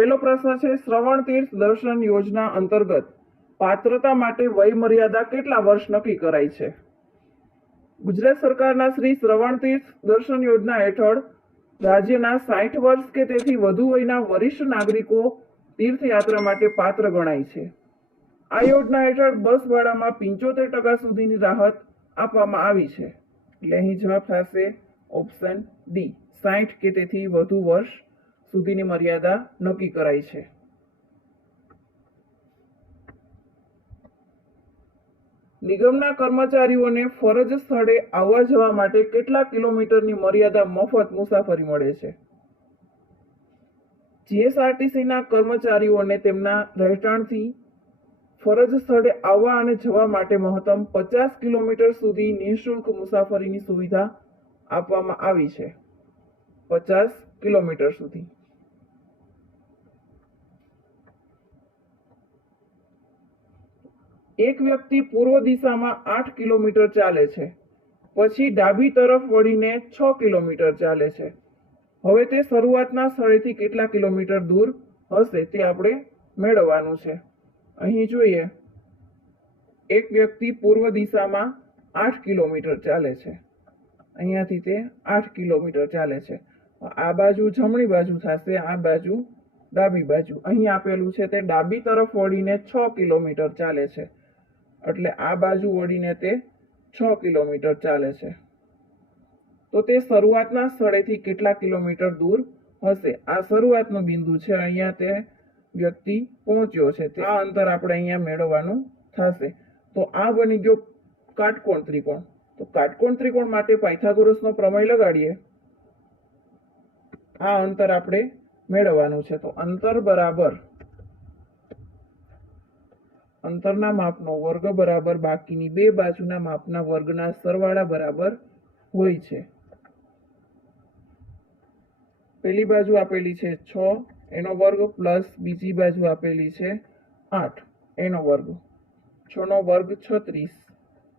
પહેલો પ્રશ્ન છે, શ્રવણ તીર્થ દર્શન યોજના અંતર્ગત પાત્રતા માટે વય મર્યાદા કેટલા વર્ષ નક્કી કરાઈ છે? ગુજરાત સરકારના શ્રી શ્રવણ તીર્થ દર્શન યોજના હેઠળ રાજ્યના 60 વર્ષ કે તેથી વધુ વયના વરિષ્ઠ નાગરિકો તીર્થયાત્રા માટે પાત્ર ગણાય છે. આ યોજના હેઠળ બસ ભાડામાં 75% સુધીની રાહત આપવામાં આવી છે. એટલે અહીં જવાબ થશે ઓપ્શન ડી, 60 કે તેથી વધુ વર્ષ સુધીની મર્યાદા નક્કી કરાઈ છે. નિગમના કર્મચારીઓને ફરજ સ્થળે આવવા જવા માટે કેટલા કિલોમીટરની મર્યાદા મફત મુસાફરી મળે છે? જીએસઆરટીસીના કર્મચારીઓને તેમના રહેઠાણથી ફરજ સ્થળે આવવા અને જવા માટે મહત્તમ 50 કિલોમીટર સુધી નિઃશુલ્ક મુસાફરીની સુવિધા આપવામાં આવી છે. 50 કિલોમીટર સુધી. એક વ્યક્તિ પૂર્વ દિશામાં 8 કિલોમીટર ચાલે છે, પછી ડાબી તરફ વળીને 6 કિલોમીટર ચાલે છે. હવે તે શરૂઆતના સ્થળેથી કેટલા કિલોમીટર દૂર હશે તે આપણે મેળવવાનું છે. અહીં જોઈએ, એક વ્યક્તિ પૂર્વ દિશામાં 8 કિલોમીટર ચાલે છે. અહીંયાથી તે 8 કિલોમીટર ચાલે છે. આ બાજુ જમણી બાજુ થશે, આ બાજુ ડાબી બાજુ. અહીં આપેલું છે તે ડાબી તરફ વળીને 6 કિલોમીટર ચાલે છે, એટલે આ બાજુ વળીને તે 6 કિલોમીટર ચાલે છે. તો તે શરૂઆતના સ્થળેથી કેટલા કિલોમીટર દૂર હશે? આ શરૂઆતનો બિંદુ છે, અહીંયા તે વ્યક્તિ પહોંચ્યો છે, તે આ અંતર આપણે અહીંયા મેળવવાનું થશે. તો આ બની ગયો કાટકોણ ત્રિકોણ. તો કાટકોણ ત્રિકોણ માટે પાયથાગોરસનો પ્રમેય લગાડીએ. આ અંતર આપણે મેળવવાનું છે. તો અંતર બરાબર અંતરના માપનો વર્ગ બરાબર બાકીની બે બાજુના માપના વર્ગના સરવાળા બરાબર હોય છે. પેલી બાજુ આપેલી છે 6 એનો વર્ગ પ્લસ બીજી બાજુ આપેલી છે 8 એનો વર્ગ. 6 નો વર્ગ 36,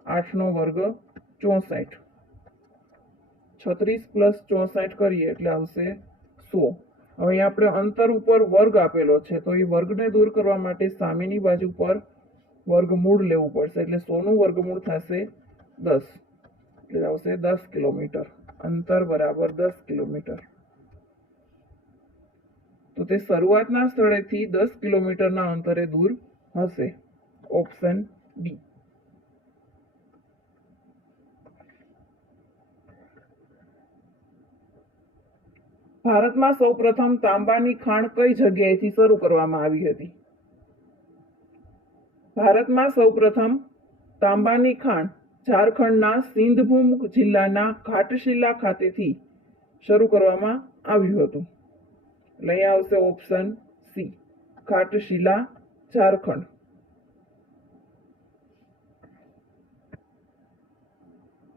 8 નો વર્ગ 64. 36 પ્લસ 64 કરીએ એટલે આવશે 100. હવે આપણે અંતર ઉપર વર્ગ આપેલો છે, તો એ વર્ગને દૂર કરવા માટે સામેની બાજુ પર વર્ગમૂળ લેવું પડશે. એટલે 100 નું વર્ગમૂળ થશે 10, એટલે આવશે 10 કિલોમીટર. અંતર બરાબર 10 કિલોમીટર. તો તે શરૂઆતના સ્થળેથી 10 કિલોમીટરના અંતરે દૂર હશે. Option B. ભારતમાં સૌપ્રથમ તાંબાની ખાણ કઈ જગ્યાએથી શરૂ કરવામાં આવી હતી? ભારતમાં સૌપ્રથમ તાંબાની ખાણ ઝારખંડના સિંધભૂમ જિલ્લાના ઘાટશિલા ખાતેથી શરૂ કરવામાં આવ્યું હતું. એટલે અહીંયા આવશે ઓપ્શન સી, ઘાટશિલા, ઝારખંડ.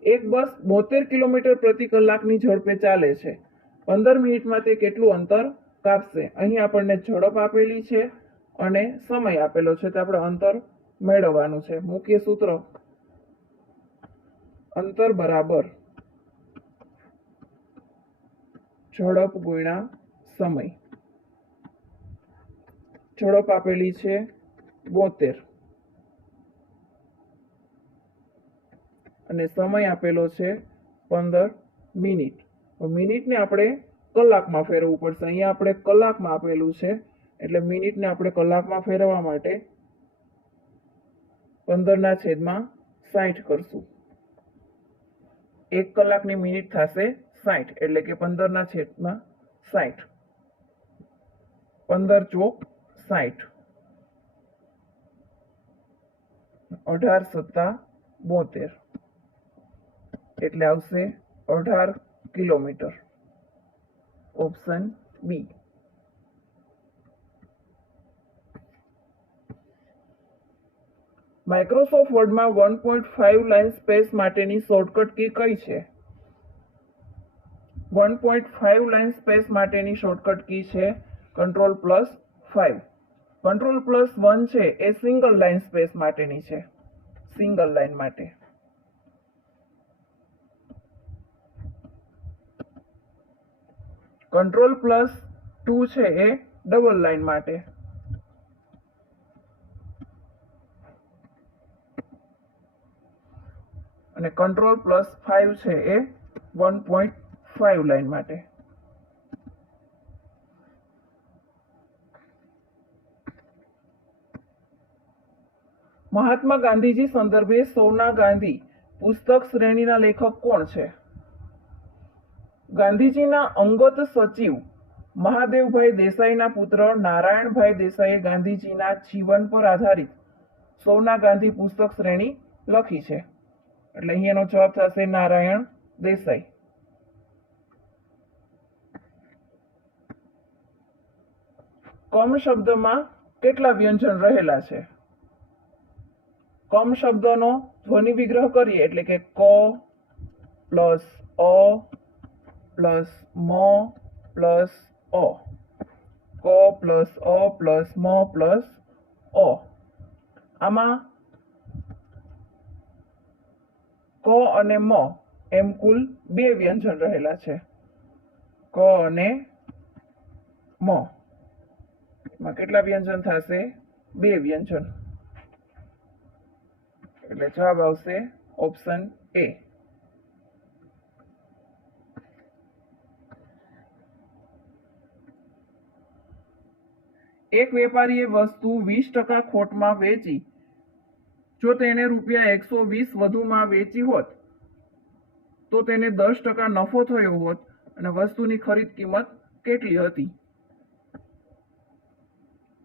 એક બસ 72 કિલોમીટર પ્રતિ કલાકની ઝડપે ચાલે છે. 15 મિનિટમાં તે કેટલું અંતર કાપશે? અહીં આપણને ઝડપ આપેલી છે અને સમય આપેલો છે, તો આપણે અંતર મેળવવાનું છે. મુખ્ય સૂત્ર, અંતર બરાબર ઝડપ ગુણ્યા સમય. ઝડપ આપેલી છે 72 અને સમય આપેલો છે 15 મિનિટ. મિનિટને આપણે કલાકમાં ફેરવવું પડશે. અહીંયા આપણે કલાકમાં આપેલું છે, એટલે મિનિટને આપણે કલાકમાં ફેરવવા માટે 15/60 કરશું. 1 કલાકની મિનિટ થશે 60, એટલે કે 15/60. 15 ચોક 60, 18 સત્તા 72, એટલે આવશે 18 કિલોમીટર. Option B. માઇક્રોસોફ્ટ વર્ડમાં 1.5 લાઇન સ્પેસ માટેની શોર્ટકટ કી કઈ છે? 1.5 લાઇન સ્પેસ માટેની શોર્ટકટ કી છે Ctrl+5. Ctrl+1 છે એ સિંગલ લાઇન સ્પેસ માટેની છે, સિંગલ લાઇન માટે. Ctrl+2 છે એ ડબલ લાઈન માટે. અને કંટ્રોલ +5 છે એ 1.5 લાઈન માટે. મહાત્મા ગાંધીજી સંદર્ભે સૌના ગાંધી પુસ્તક શ્રેણીના લેખક કોણ છે? ગાંધીજીના અંગત સચિવ મહાદેવભાઈ દેસાઈના પુત્ર નારાયણભાઈ દેસાઈએ ગાંધીજીના જીવન પર આધારિત સૌના ગાંધી પુસ્તક શ્રેણી લખી છે. એટલે અહીંયાનો જવાબ થશે નારાયણ દેસાઈ. કમ શબ્દમાં કેટલા વ્યંજન રહેલા છે? કમ શબ્દનો ધ્વનિ વિગ્રહ કરીએ એટલે કે ક પ્લસ અ પ્લસ મ પ્લસ અ, ક પ્લસ અ પ્લસ મ પ્લસ અ. આમાં ક અને મ એમ કુલ 2 વ્યંજન રહેલા છે. ક અને મ એમાં કેટલા વ્યંજન થશે? 2 વ્યંજન. એટલે જવાબ આવશે ઓપ્શન એ. એક વેપારીએ વસ્તુ 20% ખોટમાં વેચી. જો તેને ₹120 વધુમાં વેચી હોત તો તેને 10% નફો થયો હોત અને વસ્તુની ખરીદ કિંમત કેટલી હતી?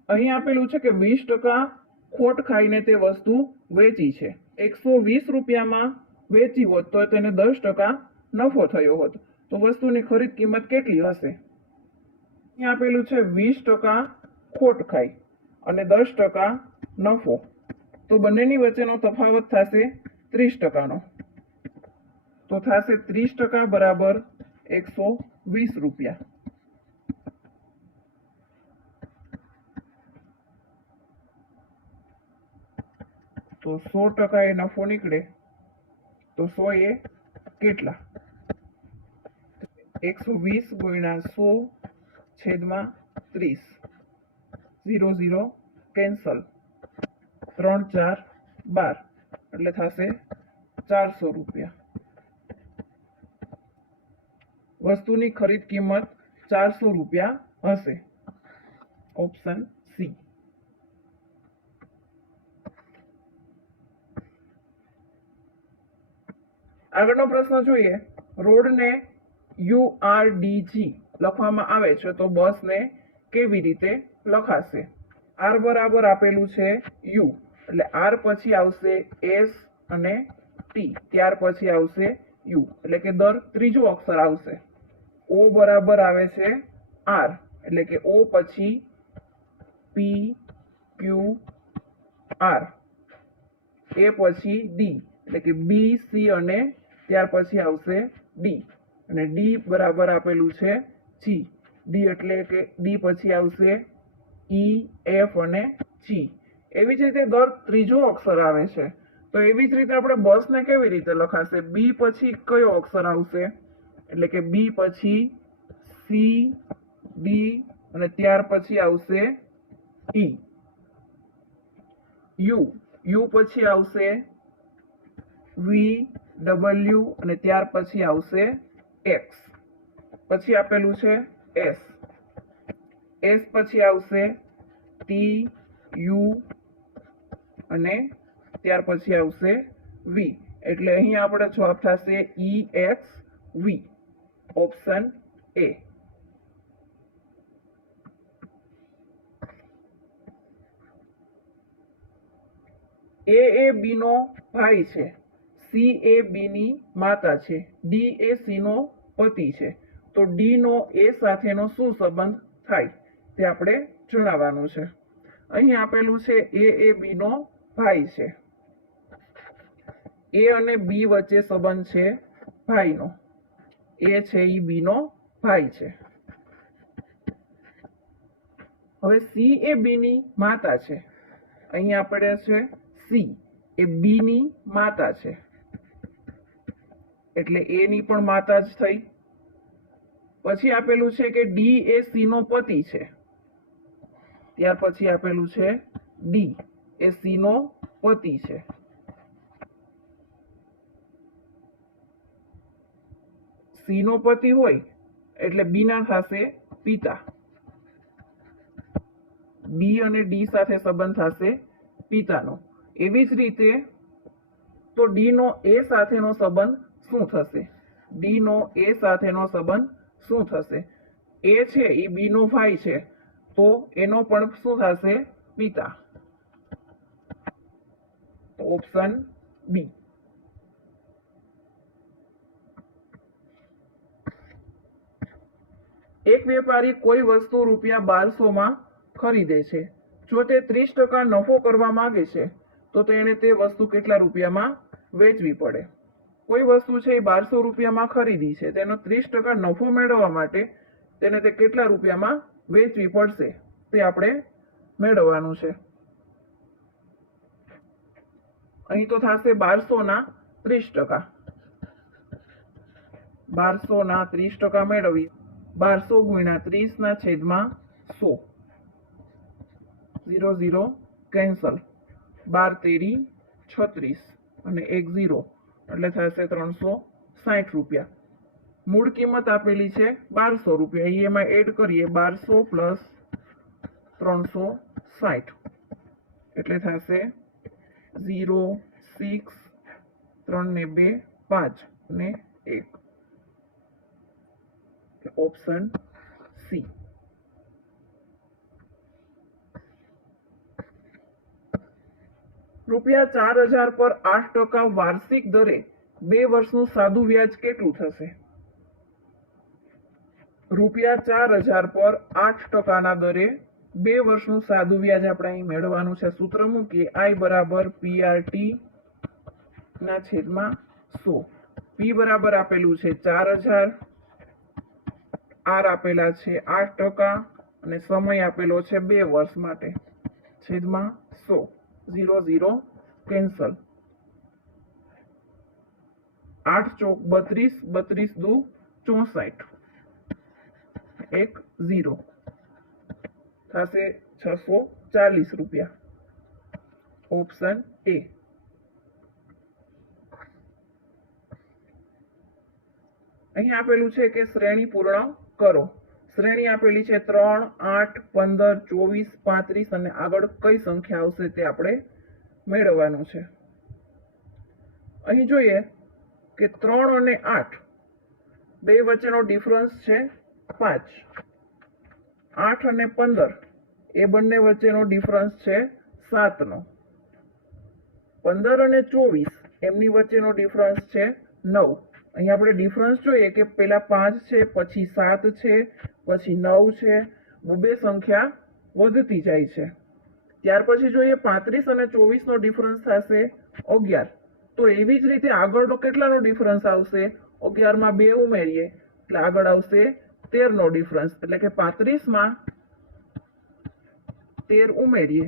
અહીં આપેલું છે કે 20% ખોટ ખાઈને તે વસ્તુ વેચી છે. 120 રૂપિયામાં વેચી હોત તો તેને 10% નફો થયો હોત તો વસ્તુની ખરીદ કિંમત કેટલી હશે? અહીં આપેલું છે 20% ખોટ ખાઈ અને 10% નફો, તો બંનેની વચ્ચેનો તફાવત થશે 30%નો. તો થશે 30% બરાબર 120 રૂપિયા. તો 100% એ નફો નીકળે તો 100 એ કેટલા? 120 ગુણ્યા 100 છેદમાં 30. 0 0 કેન્સલ. 3 4 12 એટલે થશે 400 રૂપિયા. વસ્તુની ખરીદ કિંમત 400 રૂપિયા હશે. Option C. આગળનો પ્રશ્ન જોઈએ. રોડને URDG લખવામાં આવે છે તો બસને કેવી રીતે લખાશે? R બરાબર આપેલું છે U, એટલે R પછી આવશે S અને T, ત્યાર પછી આવશે U, એટલે કે દર ત્રીજો અક્ષર આવશે. O બરાબર આવે છે R, એટલે કે O પછી P Q R, A પછી D, એટલે કે B C અને ત્યાર પછી આવશે D, અને D બરાબર આપેલું છે G, D એટલે કે D પછી આવશે E F અને G. એવી જ રીતે દર ત્રીજો અક્ષર આવે છે તો એવી જ રીતે આપણે બસને કેવી રીતે લખાશે? B પછી કયો અક્ષર આવશે? એટલે કે B પછી C D અને ત્યાર પછી આવશે E. U પછી આવશે V W અને ત્યાર પછી આવશે X. પછી આપેલું છે S. S પછી આવશે T U અને ત્યાર પછી આવશે V. એટલે અહીં આપણે જવાબ થશે EXV. Option A. A A B નો ભાઈ છે, C એ B ની માતા છે, D એ C નો પતિ છે, તો D નો A સાથેનો શું સંબંધ થાય તે આપણે જણાવવાનું છે. અહીં આપેલું છે A એ B નો ભાઈ છે. A અને B વચ્ચે સંબંધ છે ભાઈનો. A છે એ B નો ભાઈ છે. હવે C એ B ની માતા છે. અહીં આપણે છે C એ B ની માતા છે, એટલે A ની પણ માતા જ થઈ. પછી આપેલું છે કે D એ C નો પતિ છે, ત્યાર પછી આપેલું છે ડી, એ સી નો પતિ છે. સી નો પતિ હોય એટલે બી ના થશે પિતા. બી અને ડી સાથે સંબંધ થશે પિતાનો. એવી જ રીતે તો ડી નો એ સાથેનો સંબંધ શું થશે? ડી નો એ સાથેનો સંબંધ શું થશે? એ છે એ બી નો ભાઈ છે, તો એનો પણ શું થશે? પિતા. તો ઓપ્શન બી. એક વેપારી કોઈ વસ્તુ ₹1200 માં ખરીદે છે. જો તે 30% નફો કરવા માંગે છે તો તેણે તે વસ્તુ કેટલા રૂપિયામાં વેચવી પડે? કોઈ વસ્તુ છે એ ₹1200 માં ખરીદી છે, તેનો 30% નફો મેળવવા માટે તેને તે કેટલા રૂપિયામાં વેચવી પડશે તે આપણે મેળવવાનું છે. અહીં તો થશે 1200 ના 30%. 1200 ના 30% મેળવી 1200 ગુણ્યા 30 ના છેદમાં 100. 0 0 કેન્સલ. 12 તેરી 36 અને 1 0 એટલે થશે ₹360. મૂળ કિંમત આપેલી છે ₹1200. એમાં એડ કરીએ 1200 પ્લસ 360 એટલે થશે 0 6 3 ને 2 5 ને 1. Option C. ₹4000 પર 8% વાર્ષિક દરે 2 વર્ષનું સાદું વ્યાજ કેટલું થશે? ₹4000 પર 8%ના દરે 2 વર્ષનું સાદું વ્યાજ આપણે અહીં મેળવવાનું છે. સૂત્ર મૂકીએ I બરાબર PRT ના છેદમાં 100. P બરાબર આપેલું છે 4000, R આપેલા છે 8% અને સમય આપેલો છે 2 વર્ષ માટે, છેદમાં 100. 0 0 કેન્સલ. 8 ચોક 32, 32 દુ 64, 1 0 થશે ₹640. Option A. અહીં આપેલું છે કે શ્રેણી પૂર્ણ કરો. શ્રેણી આપેલી છે 3, 8, 15, 24, 35 અને આગળ કઈ સંખ્યા આવશે તે આપણે મેળવવાનું છે. અહીં જોઈએ કે 3 અને 8 બે વચ્ચેનો ડિફરન્સ છે 5. 8 અને 15 એ બંને વચ્ચેનો ડિફરન્સ છે 7નો. 15 અને 24 એમની વચ્ચેનો ડિફરન્સ છે 9. અહીં આપણે ડિફરન્સ જોઈએ કે પેલા 5 છે, પછી 7 છે, પછી 9 છે. બે સંખ્યા વધતી જાય છે. ત્યાર પછી જોઈએ 35 અને 24 નો ડિફરન્સ થશે 11. તો એવી જ રીતે આગળનો કેટલાનો ડિફરન્સ આવશે? 11 માં 2 ઉમેરીએ એટલે આગળ આવશે 13 નો ડિફરન્સ. એટલે કે 35 માં 13 ઉમેરીએ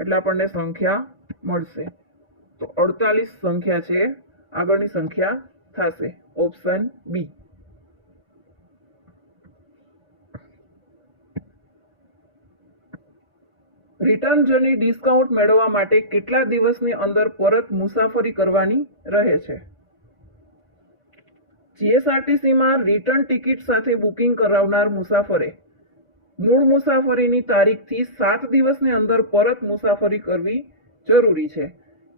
એટલે આપણને સંખ્યા મળશે. તો 48 સંખ્યા છે આગળની સંખ્યા થશે. Option B. Return journey discount મેળવવા માટે કેટલા દિવસની અંદર પરત મુસાફરી કરવાની રહે છે? જીએસઆરટીસીમાં રિટર્ન ટિકિટ સાથે બુકિંગ કરાવનાર મુસાફરે મૂળ મુસાફરીની તારીખથી 7 દિવસની અંદર પરત મુસાફરી કરવી જરૂરી છે.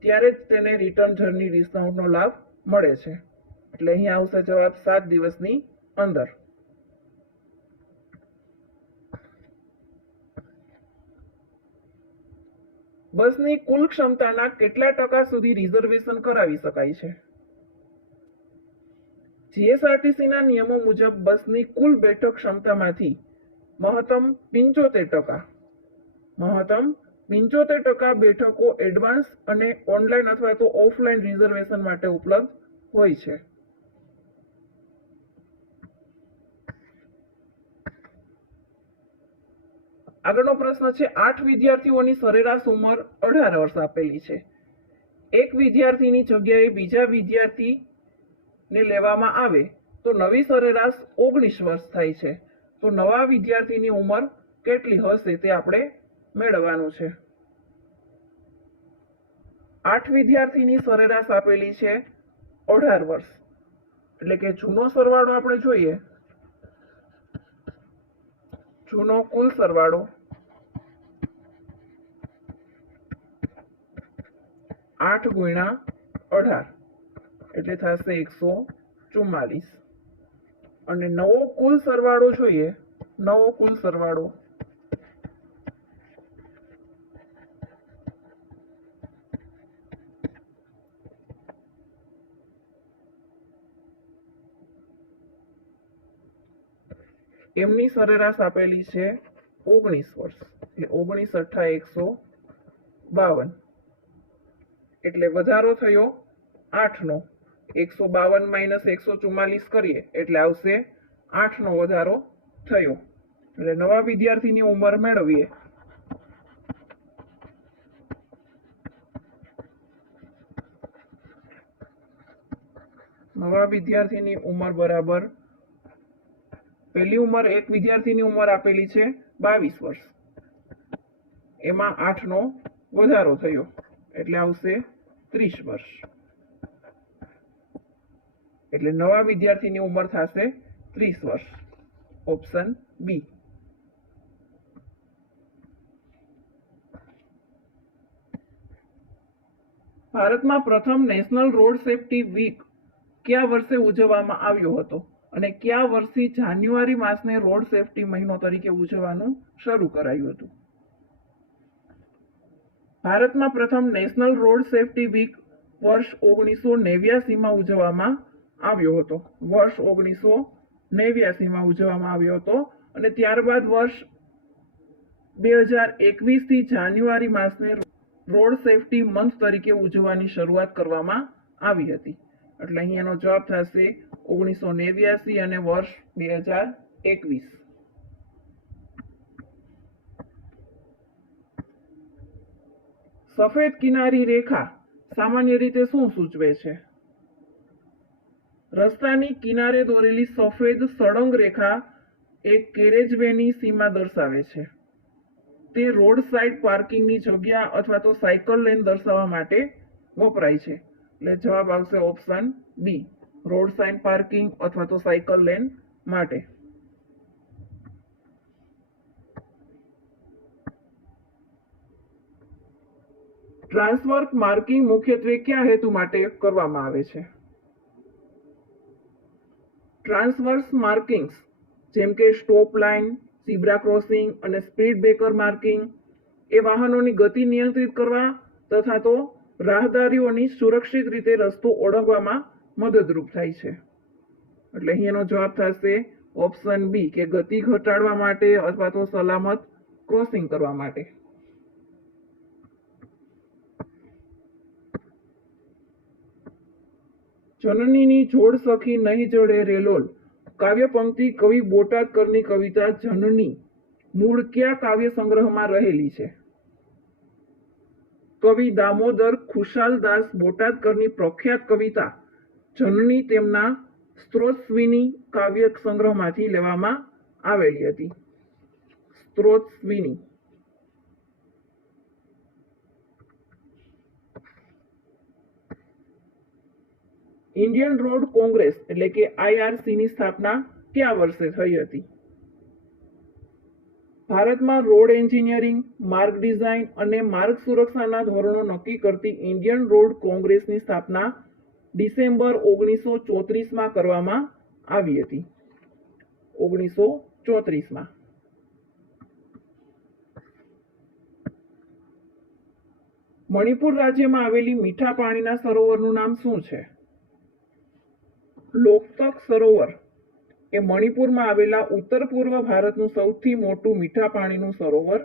ત્યારે જ તેને રિટર્ન જર્ની ડિસ્કાઉન્ટનો લાભ મળે છે. એટલે અહીં આવશે જવાબ 7 દિવસની અંદર. બસની કુલ ક્ષમતાના કેટલા ટકા સુધી રિઝર્વેશન કરાવી શકાય છે? જીએસઆરટીસીના નિયમો મુજબ બસની કુલ બેઠક ક્ષમતામાંથી મહત્તમ 75% બેઠકો એડવાન્સ અને ઓનલાઈન અથવા તો ઓફલાઈન રિઝર્વેશન માટે ઉપલબ્ધ હોય છે. આગળનો પ્રશ્ન છે 8 વિદ્યાર્થીઓની સરેરાશ ઉંમર 18 વર્ષ આપેલી છે. એક વિદ્યાર્થીની જગ્યાએ બીજા વિદ્યાર્થીને લેવામાં આવે તો નવી સરેરાશ 19 વર્ષ થાય છે. તો નવા વિદ્યાર્થીની ઉંમર કેટલી હશે તે આપણે મેળવવાનું છે. 8 વિદ્યાર્થીની સરેરાશ આપેલી છે 18 વર્ષ. એટલે કે જૂનો સરવાળો આપણે જોઈએ. જૂનો કુલ સરવાળો 8 ગુણ્યા 18 એટલે થશે 144. અને નવો કુલ સરવાળો જોઈએ. નવો કુલ સરવાળો એમની સરેરાશ આપેલી છે 19 વર્ષ. એટલે 19 × 152 એટલે વધારો થયો 8 નો. 152 - 144 કરીએ એટલે આવશે 8 નો વધારો થયો. એટલે નવા વિદ્યાર્થીની ઉંમર મેળવીએ. નવા વિદ્યાર્થીની ઉંમર બરાબર પહેલી ઉંમર એક વિદ્યાર્થીની ઉંમર આપેલી છે 22 વર્ષ. એમાં 8 નો વધારો થયો એટલે આવશે 30 વર્ષ. એટલે નવા વિદ્યાર્થીની ઉંમર થશે 30 વર્ષ. Option B. ભારતમાં પ્રથમ નેશનલ રોડ સેફટી વીક કયા વર્ષે ઉજવવામાં આવ્યો હતો અને કયા વર્ષથી જાન્યુઆરી માસને રોડ સેફટી મહિનો તરીકે ઉજવવાનું શરૂ કરાયું હતું? ભારતમાં પ્રથમ નેશનલ રોડ સેફટી વીક વર્ષ 1989માં ઉજવવામાં આવ્યો હતો. વર્ષ 1989માં ઉજવવામાં આવ્યો હતો અને ત્યારબાદ વર્ષ 2021 થી જાન્યુઆરી માસને રોડ સેફટી મંથ તરીકે ઉજવવાની શરૂઆત કરવામાં આવી હતી. એટલે અહીં એનો જવાબ થશે 1989 અને વર્ષ 2021. સફેદ કિનારી રેખા સામાન્ય રીતે શું સૂચવે છે? રસ્તાની કિનારે દોરેલી સફેદ સળંગ રેખા એક કેરેજવેની સીમા દર્શાવે છે. તે રોડ સાઇડ પાર્કિંગની જગ્યા અથવા તો સાયકલ લેન દર્શાવવા માટે વપરાય છે. એટલે જવાબ આવશે option B, road side parking અથવા તો સાયકલ લેન માટે. ટ્રાન્સવર્ક માર્કિંગ મુખ્યત્વે કયા હેતુ માટે કરવામાં આવે છે? ટ્રાન્સવર્સ માર્કિંગ્સ જેમ કે સ્ટોપ લાઇન, ઝીબ્રા ક્રોસિંગ અને સ્પીડ બ્રેકર માર્કિંગ એ વાહનોની ગતિ નિયંત્રિત કરવા તથા તો રાહદારીઓની સુરક્ષિત રીતે રસ્તો ઓળંગવામાં મદદરૂપ થાય છે. એટલે અહીં એનો જવાબ થશે ઓપ્શન બી કે ગતિ ઘટાડવા માટે અથવા તો સલામત ક્રોસિંગ કરવા માટે. જનનીની જોડ સખી નહીં જડે રેલોલ કાવ્ય પંક્તિ કવિ બોટાદકરની કવિતા જનની મૂળ કયા કાવ્ય સંગ્રહમાં રહેલી છે? કવિ દામોદર ખુશાલદાસ બોટાદકરની પ્રખ્યાત કવિતા જનની તેમના સ્ત્રોતસ્વિની કાવ્ય સંગ્રહમાંથી લેવામાં આવેલી હતી. સ્ત્રોતસ્વિની. ઇન્ડિયન રોડ કોંગ્રેસ એટલે કે IRC ની સ્થાપના કયા વર્ષે થઈ હતી? ભારતમાં રોડ એન્જિનિયરિંગ, માર્ગ ડિઝાઇન અને માર્ગ સુરક્ષાના ધોરણો નક્કી કરતી ઇન્ડિયન રોડ કોંગ્રેસની સ્થાપના ડિસેમ્બર 1934માં કરવામાં આવી હતી. 1934માં. મણિપુર રાજ્યમાં આવેલી મીઠા પાણીના સરોવરનું નામ શું છે? લોકતક સરોવર એ મણિપુરમાં આવેલા ઉત્તર પૂર્વ ભારતનું સૌથી મોટું મીઠા પાણીનું સરોવર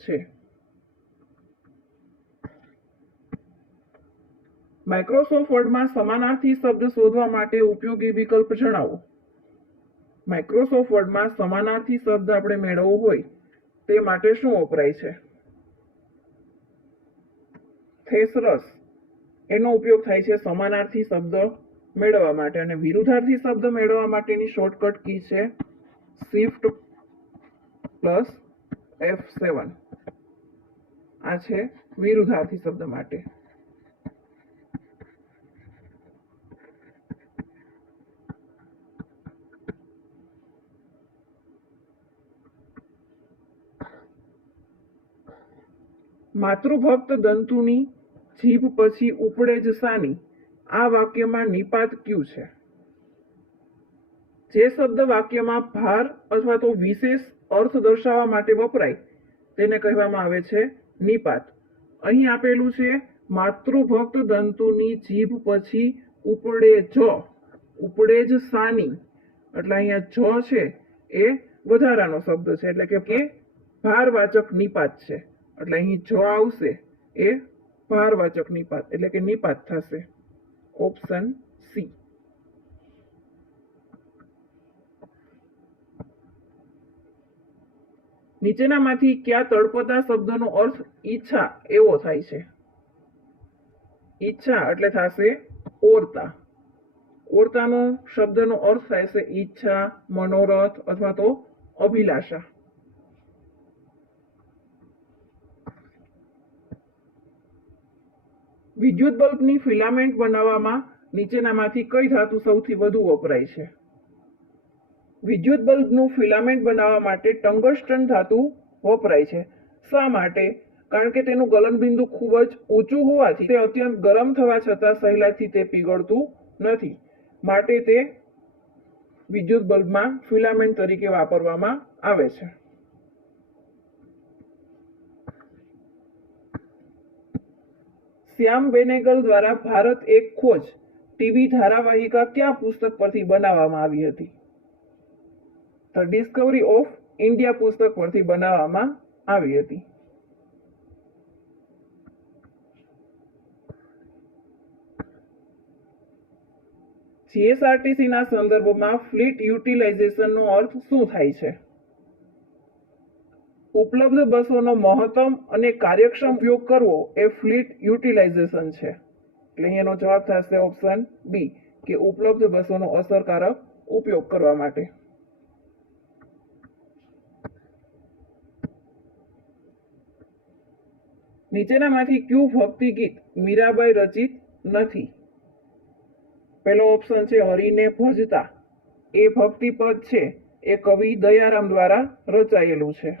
છે. માઇક્રોસોફ્ટ વર્ડમાં સમાનાર્થી શબ્દ શોધવા માટે ઉપયોગી વિકલ્પ જણાવો. માઇક્રોસોફ્ટ વર્ડમાં સમાનાર્થી શબ્દ આપણે મેળવવો હોય તે માટે શું વપરાય છે? થેસરસ એનો ઉપયોગ થાય છે સમાનાર્થી શબ્દ મેળવવા માટે અને વિરુદ્ધાર્થી શબ્દ મેળવવા માટેની શોર્ટકટ કી છે Shift++. F7 આ છે વિરુદ્ધાર્થી શબ્દ માટે. માતૃભક્ત દંતુની જીભ પછી ઉપડે જ સાની આ વાક્યમાં નિપાત ક્યુ છે? જે શબ્દ વાક્યમાં ભાર અથવા તો વિશેષ અર્થ દર્શાવવા માટે વપરાય તેને કહેવામાં આવે છે નિપાત. અહીં આપેલું છે માતૃભક્ત દંતુની જીભ પછી ઉપડે જ સાની, એટલે અહીંયા જ છે એ વધારાનો શબ્દ છે, એટલે કે ભારવાચક નિપાત છે. એટલે અહીં આવશે એ ભારવાચક નિપાત, એટલે કે નિપાત થશે. Option C. નીચેનામાંથી કયા તળપદા શબ્દનો અર્થ ઈચ્છા એવો થાય છે? ઈચ્છા એટલે થશે ઓરતા. ઓરતાનો શબ્દનો અર્થ થાય છે ઈચ્છા, મનોરથ અથવા તો અભિલાષા. વિદ્યુત બલ્બની ફિલામેન્ટ બનાવવામાં નીચેનામાંથી કઈ ધાતુ સૌથી વધુ વપરાય છે? વિદ્યુત બલ્બનું ફિલામેન્ટ બનાવવા માટે ટંગસ્ટન ધાતુ વપરાય છે. શા માટે? કારણ કે તેનું ગલનબિંદુ ખૂબ જ ઊંચું હોવાથી તે અત્યંત ગરમ થવા છતાં સહેલાઈથી તે પીગળતું નથી, માટે તે વિદ્યુત બલ્બમાં ફિલામેન્ટ તરીકે વાપરવામાં આવે છે. શ્યામ બેનેગલ દ્વારા ભારત એક ખોજ ટીવી ધારાવાહિકા કયા પુસ્તક પરથી બનાવવામાં આવી હતી? ધ ડિસ્કવરી ઓફ ઇન્ડિયા પુસ્તક પરથી બનાવવામાં આવી હતી. જીએસઆરટીસી ના સંદર્ભમાં ફ્લીટ યુટિલાઇઝેશનનો અર્થ શું થાય છે? ઉપલબ્ધ બસોનો મહત્તમ અને કાર્યક્ષમ ઉપયોગ કરવો એ ફ્લીટ યુટિલાઇઝેશન છે. એટલે અહીંયાનો જવાબ થશે ઓપ્શન બી કે ઉપલબ્ધ બસોનો અસરકારક ઉપયોગ કરવા માટે. નીચેનામાંથી કયું ભક્તિ ગીત મીરાબાઈ રચિત નથી? પહેલો ઓપ્શન છે હરિને ભજતા. એ ભક્તિપદ છે એ કવિ દયારામ દ્વારા રચાયેલું છે.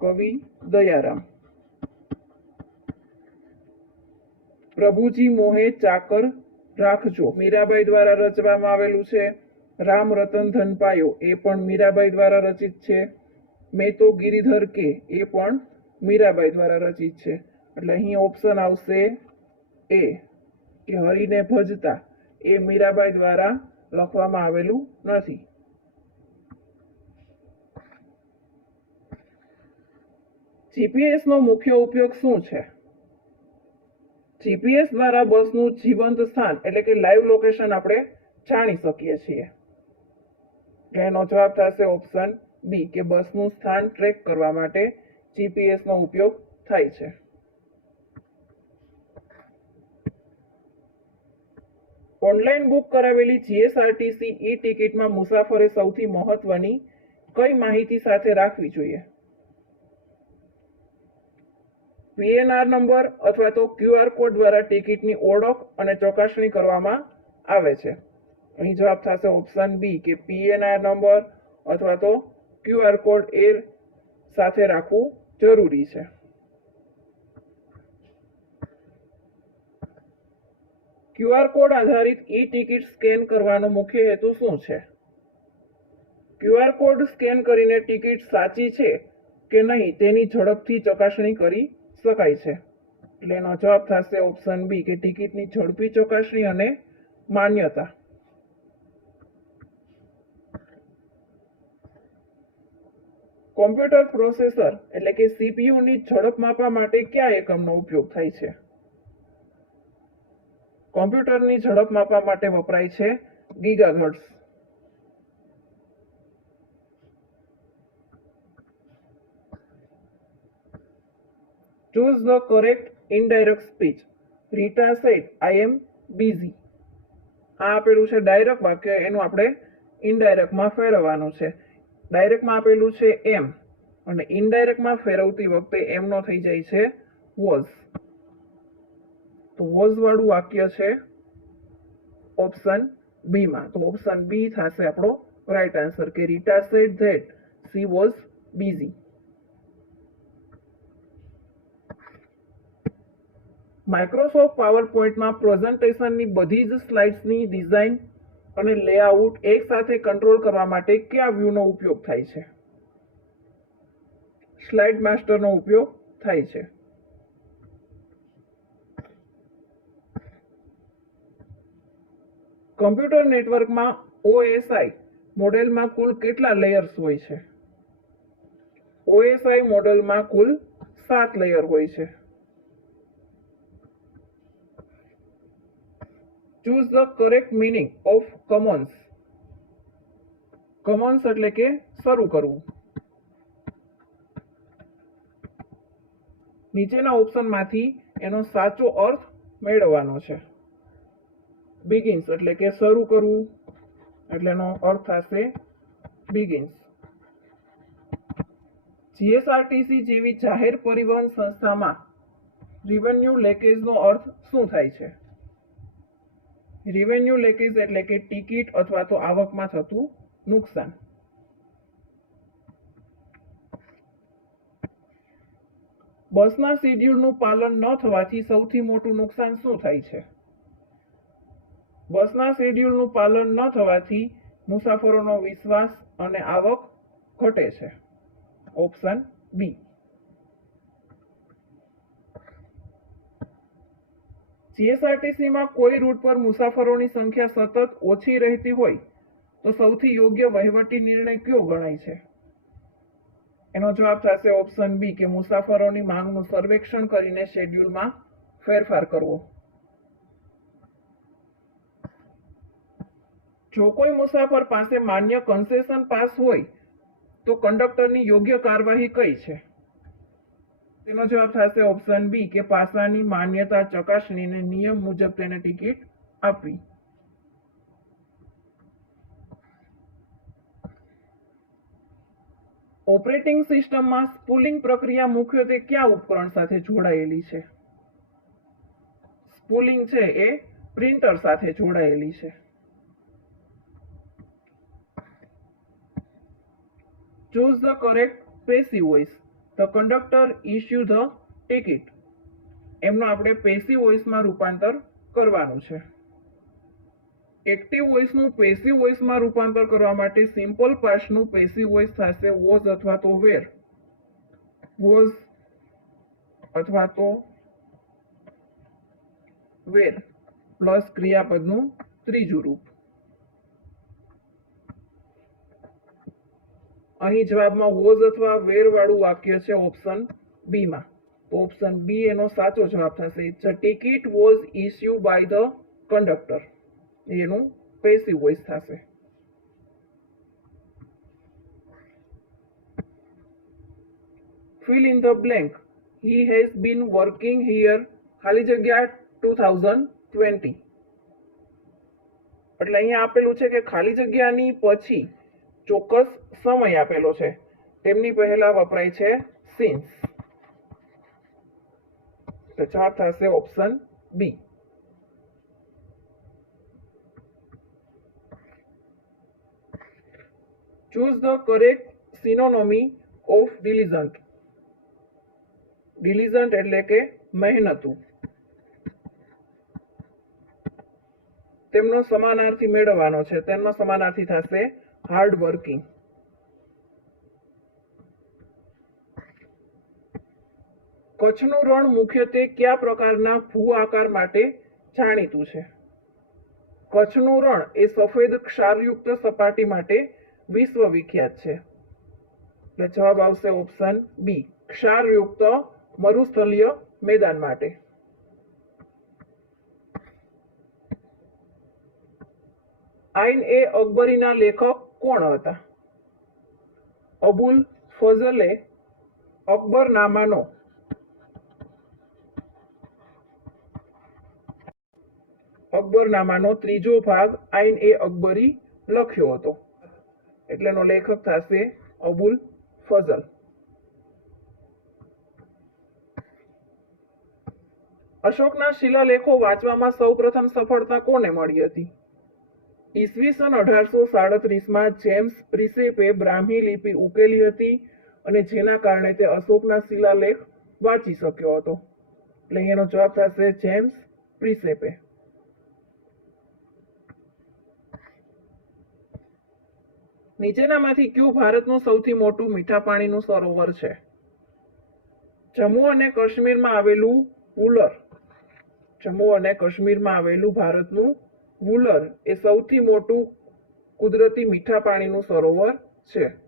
કવિ દયારામ. પ્રભુજી મોહે ચાકર રાખજો મીરાબાઈ દ્વારા રચવામાં આવેલું છે. રામ રતન ધન પાયો એ પણ મીરાબાઈ દ્વારા રચિત છે. મેં તો ગિરિધર કે એ પણ મીરાબાઈ દ્વારા રચિત છે. એટલે અહીં ઓપ્શન આવશે એ કે હરિને ભજતા એ મીરાબાઈ દ્વારા લખવામાં આવેલું નથી. જીપીએસ નો મુખ્ય ઉપયોગ શું છે? જીપીએસ દ્વારા બસનું જીવંત સ્થાન એટલે કે લાઈવ લોકેશન આપણે જાણી શકીએ છીએ. એનો જવાબ થશે ઓપ્શન બી કે બસનું સ્થાન ટ્રેક કરવા માટે જીપીએસ નો ઉપયોગ થાય છે. ઓનલાઈન બુક કરાવેલી જીએસઆરટીસી ઈ ટિકિટમાં મુસાફરે સૌથી મહત્વની કઈ માહિતી સાથે રાખવી જોઈએ? પીએનઆર નંબર અથવા તો ક્યુઆર કોડ દ્વારા ટિકિટની ઓળખ અને ચકાસણી કરવામાં આવે છે. અહીં જવાબ થશે ઓપ્શન બી કે પીએનઆર નંબર અથવા તો ક્યુઆર કોડ એ સાથે રાખવું જરૂરી છે. ક્યુઆર કોડ આધારિત ઈ ટિકિટ સ્કેન કરવાનો મુખ્ય હેતુ શું છે? ક્યુઆર કોડ સ્કેન કરીને ટિકિટ સાચી છે કે નહીં તેની ઝડપથી ચકાસણી કરી શકાય છે. એટલે એનો જવાબ થશે ઓપ્શન બી કે ટિકિટની ઝડપી ચકાસણી અને માન્યતા. કોમ્પ્યુટર પ્રોસેસર એટલે કે સીપીયુની ઝડપ માપવા માટે કયા એકમનો ઉપયોગ થાય છે? કોમ્પ્યુટરની ઝડપ માપવા માટે વપરાય છે gigahertz. Choose the correct indirect speech. Rita said, I am busy. આ આપેલું છે ડાયરેક્ટ વાક્ય, એનું આપણે ઇનડાયરેક્ટમાં ફેરવવાનું છે. ડાયરેક્ટમાં આપેલું છે એમ, અને ઇનડાયરેક્ટમાં ફેરવતી વખતે એમનો થઈ જાય છે વોઝ. તો વોઝ વાળું વાક્ય છે ઓપ્શન બી માં. તો ઓપ્શન બી થશે આપણો રાઈટ આન્સર કે Rita said that she was busy. Microsoft power પોઈન્ટમાં પ્રેઝન્ટેશનની બધી જ સ્લાઇડ્સની ડિઝાઇન અને લેઆઉટ એક સાથે કંટ્રોલ કરવા માટે કયા વ્યૂનો ઉપયોગ થાય છે? સ્લાઇડ માસ્ટરનો ઉપયોગ થાય છે. કમ્પ્યુટર નેટવર્કમાં ઓએસઆઈ મોડેલમાં કુલ કેટલા લેયર્સ હોય છે? ઓએસઆઈ મોડેલમાં કુલ 7 લેયર હોય છે. Choose the correct meaning of commence. Commence એટલે કે શરૂ કરવું. નીચેના ઓપ્શનમાંથી એનો સાચો અર્થ મેળવવાનો છે. બિગિન્સ એટલે કે શરૂ કરવું, એટલે એનો અર્થ થશે બિગિન્સ. જીએસઆરટીસી જેવી જાહેર પરિવહન સંસ્થામાં રિવન્યુ લેકેજનો અર્થ શું થાય છે? રિવન્યુ લેકેજ એટલે કે ટિકિટ અથવા તો આવકમાં થતું નુકસાન. બસના શેડ્યુલનું પાલન ન થવાથી સૌથી મોટું નુકસાન શું થાય છે? બસના શેડ્યુલનું પાલન ન થવાથી મુસાફરોનો વિશ્વાસ અને આવક ઘટે છે. Option B. જીએસઆરટીસીમાં કોઈ રૂટ પર મુસાફરોની સંખ્યા સતત ઓછી રહેતી હોય તો સૌથી યોગ્ય વહીવટી નિર્ણય કયો ગણાય છે? એનો જવાબ થશે ઓપ્શન બી કે મુસાફરોની માંગનું સર્વેક્ષણ કરીને શેડ્યુલમાં ફેરફાર કરવો. જો કોઈ મુસાફર પાસે માન્ય કન્સેશન પાસ હોય તો કંડક્ટરની યોગ્ય કાર્યવાહી કઈ છે? તેનો જવાબ થશે ઓપ્શન બી કે પાસાની માન્યતા ચકાસણીને નિયમ મુજબ તેને ટિકિટ આપવી. ઓપરેટિંગ સિસ્ટમમાં સ્પૂલિંગ પ્રક્રિયા મુખ્યત્વે કયા ઉપકરણ સાથે જોડાયેલી છે? સ્પૂલિંગ છે એ પ્રિન્ટર સાથે જોડાયેલી છે. Choose the correct passive voice. The conductor issue the ticket. એમનો આપણે પેસિવ વોઇસમાં રૂપાંતર કરવાનું છે. એક્ટિવ વોઇસનું પેસિવ વોઇસમાં રૂપાંતર કરવા માટે સિમ્પલ પાસ્ટનું પેસિવ વોઇસ થશે વોઝ અથવા તો વેર. વોઝ અથવા તો વેર પ્લસ ક્રિયાપદનું ત્રીજું રૂપ. અહીં જવાબમાં વોઝ અથવા વેર વાળું વાક્ય છે ઓપ્શન બી માં. ઓપ્શન બી એનો સાચો જવાબ થશે. The ticket was issue by the conductor. એનું પેસિવ વોઇસ થશે. Fill in the blank. He has been working here ખાલી જગ્યા 2020. એટલે અહીંયા આપેલું છે કે ખાલી જગ્યાની પછી ચોક્કસ સમય આપેલો છે, તેમની પહેલા વપરાય છે સિન્સ. તો જવાબ થશે option B. Choose the correct synonym of diligent. Diligent એટલે કે મહેનતુ. તેમનો સમાનાર્થી મેળવવાનો છે. તેમનો સમાનાર્થી થશે હાર્ડ વર્કિંગ. કચ્છનું રણ મુખ્યત્વે કયા પ્રકારના ભૂ આકાર માટે જાણીતું છે? કચ્છનું રણ એ સફેદ ક્ષારયુક્ત સપાટી માટે વિશ્વ વિખ્યાત છે. એટલે જવાબ આવશે ઓપ્શન બી, ક્ષારયુક્ત મરુસ્થલીય મેદાન માટે. આઈન એ અકબરીના લેખક કોણ હતા? અબુલ ફઝલે અકબરનામાનો ત્રીજો ભાગ આઈન એ અકબરી લખ્યો હતો. એટલે એનો લેખક થશે અબુલ ફઝલ. અશોકના શિલાલેખો વાંચવામાં સૌપ્રથમ સફળતા કોને મળી હતી? ઈસવીસન 1837માં જેમ્સ પ્રિસેપે બ્રાહ્મી લિપિ ઉકેલી હતી અને જેના કારણે તે અશોકના શિલાલેખ વાંચી શક્યો હતો. એટલે અહીંયાનો જવાબ થશે જેમ્સ પ્રિસેપે. નીચેનામાંથી કયું ભારતનું સૌથી મોટું મીઠા પાણીનું સરોવર છે? જમ્મુ અને કાશ્મીરમાં આવેલું વુલર. જમ્મુ અને કાશ્મીરમાં આવેલું ભારતનું વુલર એ સૌથી મોટું કુદરતી મીઠા પાણીનું સરોવર છે.